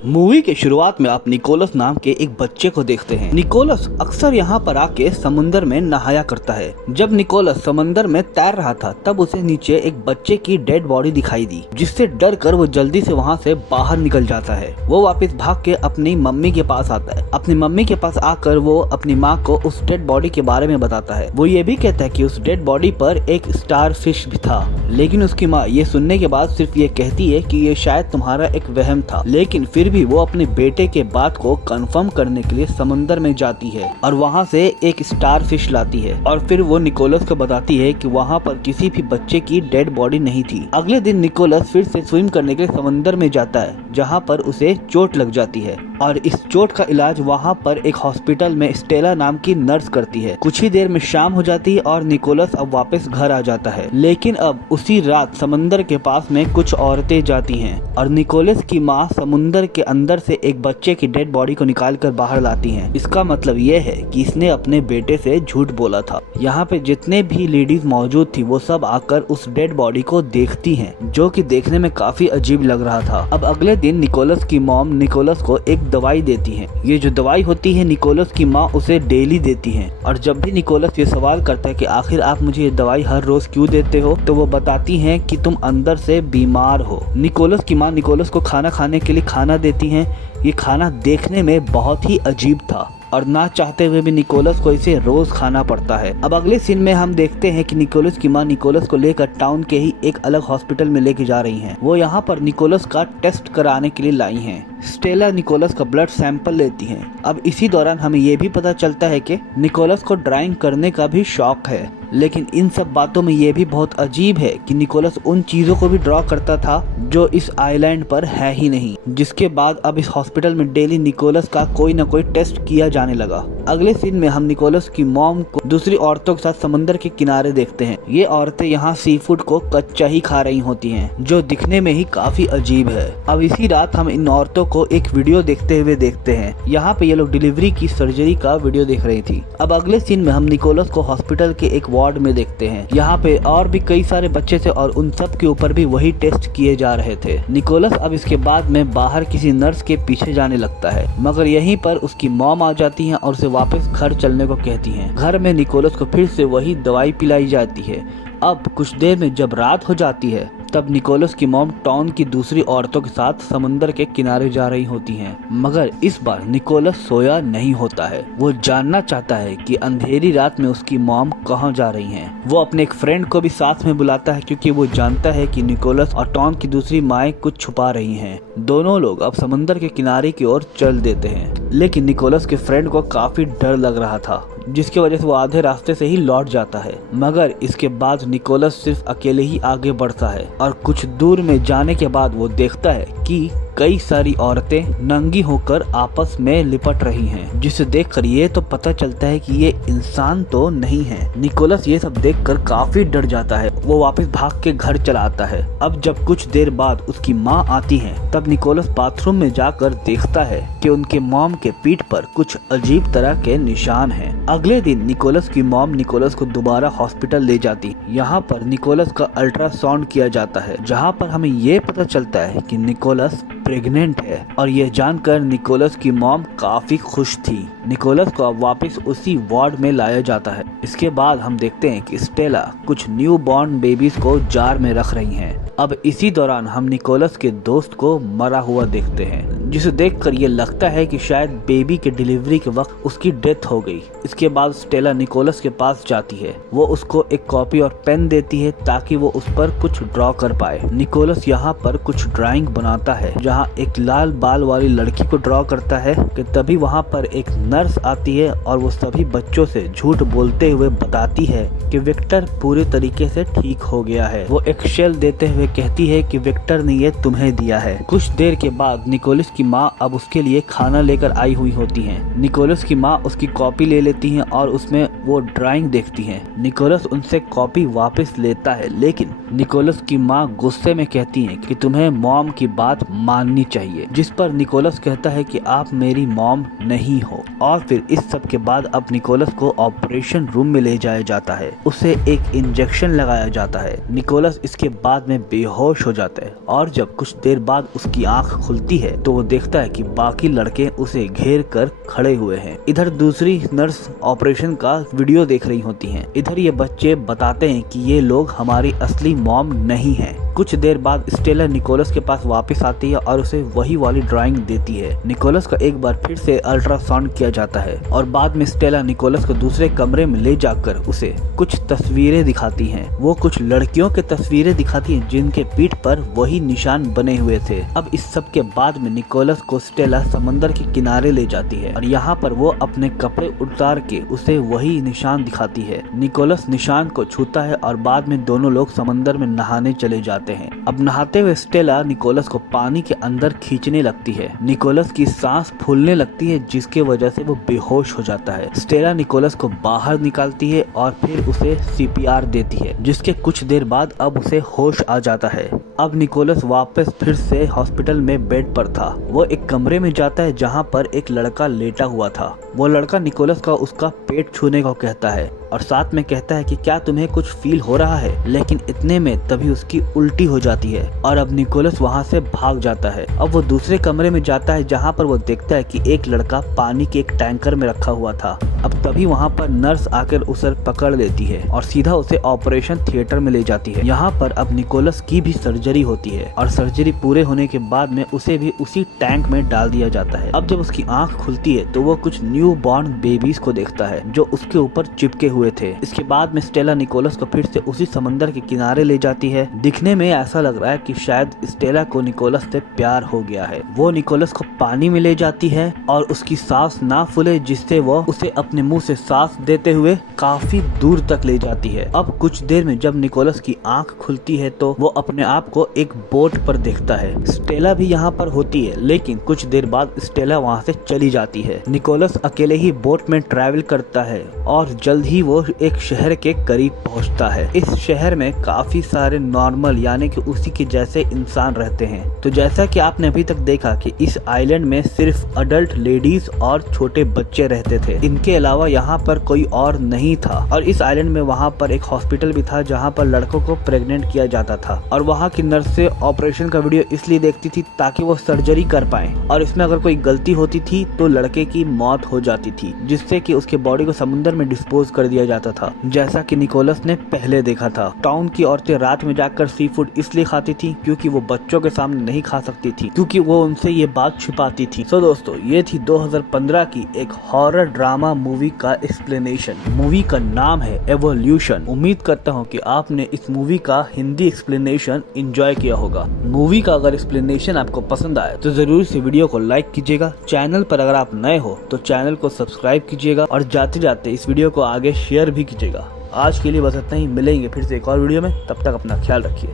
Movie के शुरुआत में आप निकोलस नाम के एक बच्चे को देखते हैं। निकोलस अक्सर यहाँ पर आके समुंदर में नहाया करता है। जब निकोलस समंदर में तैर रहा था तब उसे नीचे एक बच्चे की डेड बॉडी दिखाई दी, जिससे डर कर वो जल्दी से वहाँ से बाहर निकल जाता है। वो वापस भाग के अपनी मम्मी के पास आता है। अपनी मम्मी के पास आकर वो अपनी माँ को उस डेड बॉडी के बारे में बताता है। वो ये भी कहता है कि उस डेड बॉडी पर एक स्टार फिश भी था, लेकिन उसकी माँ ये सुनने के बाद सिर्फ ये कहती है कि ये शायद तुम्हारा एक वहम था। लेकिन फिर भी वो अपने बेटे के बात को कंफर्म करने के लिए समंदर में जाती है और वहाँ से एक स्टार फिश लाती है और फिर वो निकोलस को बताती है कि वहाँ पर किसी भी बच्चे की डेड बॉडी नहीं थी। अगले दिन निकोलस फिर से स्विम करने के लिए समंदर में जाता है, जहाँ पर उसे चोट लग जाती है और इस चोट का इलाज वहाँ पर एक हॉस्पिटल में स्टेला नाम की नर्स करती है। कुछ ही देर में शाम हो जाती है और निकोलस अब वापस घर आ जाता है। लेकिन अब उसी रात समंदर के पास में कुछ औरतें जाती हैं और निकोलस की माँ समुंदर के अंदर से एक बच्चे की डेड बॉडी को निकाल कर बाहर लाती हैं। इसका मतलब ये है कि इसने अपने बेटे से झूठ बोला था। यहाँ पे जितने भी लेडीज मौजूद थी वो सब आकर उस डेड बॉडी को देखती हैं, जो कि देखने में काफी अजीब लग रहा था। अब अगले दिन निकोलस की मॉम निकोलस को एक दवाई देती है। ये जो दवाई होती है निकोलस की माँ उसे डेली देती है और जब भी निकोलस ये सवाल करता है कि आखिर आप मुझे ये दवाई हर रोज क्यों देते हो, तो वो बताती हैं कि तुम अंदर से बीमार हो। निकोलस की माँ निकोलस को खाना खाने के लिए खाना देती हैं। ये खाना देखने में बहुत ही अजीब था और ना चाहते हुए भी निकोलस को इसे रोज खाना पड़ता है। अब अगले सीन में हम देखते हैं कि निकोलस की माँ निकोलस को लेकर टाउन के ही एक अलग हॉस्पिटल में लेके जा रही हैं। वो यहाँ पर निकोलस का टेस्ट कराने के लिए लाई हैं। स्टेला निकोलस का ब्लड सैंपल लेती हैं। अब इसी दौरान हमें ये भी पता चलता है कि निकोलस को ड्राइंग करने का भी शौक है। लेकिन इन सब बातों में ये भी बहुत अजीब है कि निकोलस उन चीजों को भी ड्रॉ करता था जो इस आइलैंड पर है ही नहीं। जिसके बाद अब इस हॉस्पिटल में डेली निकोलस का कोई न कोई टेस्ट किया जाने लगा। अगले सीन में हम निकोलस की मॉम को दूसरी औरतों के साथ समंदर के किनारे देखते हैं। ये औरतें यहाँ सी फूड को कच्चा ही खा रही होती हैं, जो दिखने में ही काफी अजीब है। अब इसी रात हम इन औरतों को एक वीडियो देखते हुए देखते हैं। यहाँ पे ये लोग डिलीवरी की सर्जरी का वीडियो देख रही थी। अब अगले सीन में हम निकोलस को हॉस्पिटल के एक वार्ड में देखते हैं। यहाँ पे और भी कई सारे बच्चे थे और उन सब के ऊपर भी वही टेस्ट किए जा रहे थे। निकोलस अब इसके बाद में बाहर किसी नर्स के पीछे जाने लगता है, मगर यहीं पर उसकी मॉम आ जाती है और उसे वापस घर चलने को कहती हैं। घर में निकोलस को फिर से वही दवाई पिलाई जाती है। अब कुछ देर में जब रात हो जाती है तब निकोलस की मॉम टाउन की दूसरी औरतों के साथ समंदर के किनारे जा रही होती हैं। मगर इस बार निकोलस सोया नहीं होता है। वो जानना चाहता है कि अंधेरी रात में उसकी मॉम कहाँ जा रही हैं। वो अपने एक फ्रेंड को भी साथ में बुलाता है क्योंकि वो जानता है कि निकोलस और टाउन की दूसरी माएँ कुछ छुपा रही हैं। दोनों लोग अब समंदर के किनारे की ओर चल देते हैं, लेकिन निकोलस के फ्रेंड को काफी डर लग रहा था, जिसकी वजह से वो आधे रास्ते से ही लौट जाता है। मगर इसके बाद निकोलस सिर्फ अकेले ही आगे बढ़ता है और कुछ दूर में जाने के बाद वो देखता है कि कई सारी औरतें नंगी होकर आपस में लिपट रही हैं, जिसे देखकर ये तो पता चलता है कि ये इंसान तो नहीं है। निकोलस ये सब देखकर काफी डर जाता है। वो वापस भाग के घर चला आता है। अब जब कुछ देर बाद उसकी माँ आती है तब निकोलस बाथरूम में जाकर देखता है कि उनके मॉम के पीठ पर कुछ अजीब तरह के निशान हैं। अगले दिन निकोलस की मॉम निकोलस को दोबारा हॉस्पिटल ले जाती। यहाँ पर निकोलस का अल्ट्रासाउंड किया जाता है, जहाँ पर हमें ये पता चलता है कि निकोलस प्रेग्नेंट है और यह जानकर निकोलस की मॉम काफी खुश थी। निकोलस को अब वापस उसी वार्ड में लाया जाता है। इसके बाद हम देखते हैं कि स्टेला कुछ न्यू बॉर्न बेबीज को जार में रख रही हैं। अब इसी दौरान हम निकोलस के दोस्त को मरा हुआ देखते हैं, जिसे देखकर ये लगता है कि शायद बेबी के डिलीवरी के वक्त उसकी डेथ हो गई। इसके बाद स्टेला निकोलस के पास जाती है। वो उसको एक कॉपी और पेन देती है ताकि वो उस पर कुछ ड्रॉ कर पाए। निकोलस यहाँ पर कुछ ड्राइंग बनाता है, जहाँ एक लाल बाल वाली लड़की को ड्रॉ करता है कि तभी वहाँ पर एक नर्स आती है और वो सभी बच्चों से झूठ बोलते हुए बताती है कि विक्टर पूरे तरीके से ठीक हो गया है। वो एक शेल देते हुए कहती है कि विक्टर ने ये तुम्हें दिया है। कुछ देर के बाद निकोलस की माँ अब उसके लिए खाना लेकर आई हुई होती हैं। निकोलस की माँ उसकी कॉपी ले लेती हैं और उसमें वो ड्राइंग देखती हैं। निकोलस उनसे कॉपी वापस लेता है, लेकिन निकोलस की माँ गुस्से में कहती है कि तुम्हें मॉम की बात माननी बननी चाहिए, जिस पर निकोलस कहता है कि आप मेरी मॉम नहीं हो। और फिर इस सब के बाद अब निकोलस को ऑपरेशन रूम में ले जाया जाता है, उसे एक इंजेक्शन लगाया जाता है। निकोलस इसके बाद में बेहोश हो जाता है और जब कुछ देर बाद उसकी आंख खुलती है तो वो देखता है कि बाकी लड़के उसे घेर कर खड़े हुए हैं। इधर दूसरी नर्स ऑपरेशन का वीडियो देख रही होती हैं। इधर ये बच्चे बताते हैं कि ये लोग हमारी असली मॉम नहीं हैं। कुछ देर बाद स्टेला निकोलस के पास वापस आती है और उसे वही वाली ड्राइंग देती है। निकोलस का एक बार फिर से अल्ट्रासाउंड किया जाता है और बाद में स्टेला निकोलस को दूसरे कमरे में ले जाकर उसे कुछ तस्वीरें दिखाती हैं। वो कुछ लड़कियों के तस्वीरें दिखाती हैं जिनके पीठ पर वही निशान बने हुए थे। अब इस सब के बाद में निकोलस को स्टेला समंदर के किनारे ले जाती है और यहाँ पर वो अपने कपड़े उतार के उसे वही निशान दिखाती है। निकोलस निशान को छूता है और बाद में दोनों लोग समंदर में नहाने चले जाते हैं। अब नहाते हुए स्टेला निकोलस को पानी के अंदर खींचने लगती है। निकोलस की सांस फूलने लगती है जिसके वजह से वो बेहोश हो जाता है। स्टेला निकोलस को बाहर निकालती है और फिर उसे CPR देती है, जिसके कुछ देर बाद अब उसे होश आ जाता है। अब निकोलस वापस फिर से हॉस्पिटल में बेड पर था। वो एक कमरे में जाता है जहाँ पर एक लड़का लेटा हुआ था। वो लड़का निकोलस का उसका पेट छूने को कहता है और साथ में कहता है कि क्या तुम्हें कुछ फील हो रहा है, लेकिन इतने में तभी उसकी उल्टी हो जाती है और अब निकोलस वहाँ से भाग जाता है। अब वो दूसरे कमरे में जाता है जहाँ पर वो देखता है कि एक लड़का पानी के एक टैंकर में रखा हुआ था। अब तभी वहाँ पर नर्स आकर उसे पकड़ लेती है और सीधा उसे ऑपरेशन थिएटर में ले जाती है। यहाँ पर अब निकोलस की भी सर्जरी होती है और सर्जरी पूरे होने के बाद में उसे भी उसी टैंक में डाल दिया जाता है। अब जब उसकी आंख खुलती है तो वो कुछ न्यू बॉर्न बेबीज को देखता है जो उसके ऊपर चिपके हुए थे। इसके बाद में स्टेला निकोलस को फिर से उसी समंदर के किनारे ले जाती है। दिखने में ऐसा लग रहा है कि शायद स्टेला को निकोलस से प्यार हो गया है। वो निकोलस को पानी में ले जाती है और उसकी सांस ना फूले जिससे वो उसे अपने मुंह से सांस देते हुए काफी दूर तक ले जाती है। अब कुछ देर में जब निकोलस की आंख खुलती है तो वो अपने आप को एक बोट पर देखता है। स्टेला भी यहाँ पर होती है, लेकिन कुछ देर बाद स्टेला वहाँ से चली जाती है। निकोलस अकेले ही बोट में ट्रैवल करता है और जल्द ही वो एक शहर के करीब पहुंचता है। इस शहर में काफी सारे नॉर्मल यानी कि उसी के जैसे इंसान रहते हैं। तो जैसा कि आपने अभी तक देखा कि इस आइलैंड में सिर्फ अडल्ट लेडीज और छोटे बच्चे रहते थे, इनके अलावा यहाँ पर कोई और नहीं था। और इस आइलैंड में वहाँ पर एक हॉस्पिटल भी था जहाँ पर लड़कों को प्रेग्नेंट किया जाता था और वहाँ की नर्सें ऑपरेशन का वीडियो इसलिए देखती थी ताकि वो सर्जरी कर पाए और इसमें अगर कोई गलती होती थी तो लड़के की मौत हो जाती थी, जिससे कि उसके बॉडी को समुद्र में डिस्पोज कर दिया जाता था, जैसा कि निकोलस ने पहले देखा था। टाउन की औरतें रात में जाकर सी फूड इसलिए खाती थी क्योंकि वो बच्चों के सामने नहीं खा सकती थी, क्योंकि वो उनसे ये बात छिपाती थी। तो दोस्तों, ये थी 2015 की एक हॉरर ड्रामा मूवी का एक्सप्लेनेशन। मूवी का नाम है एवोल्यूशन। उम्मीद करता हूँ कि आपने इस मूवी का हिंदी एक्सप्लेनेशन एंजॉय किया होगा। मूवी का अगर एक्सप्लेनेशन आपको पसंद आए तो जरूर से वीडियो को लाइक कीजिएगा। चैनल पर अगर आप नए हो तो चैनल को सब्सक्राइब कीजिएगा और जाते जाते इस वीडियो को आगे शेयर भी कीजिएगा। आज के लिए बस इतना ही, मिलेंगे फिर से एक और वीडियो में। तब तक अपना ख्याल रखिए।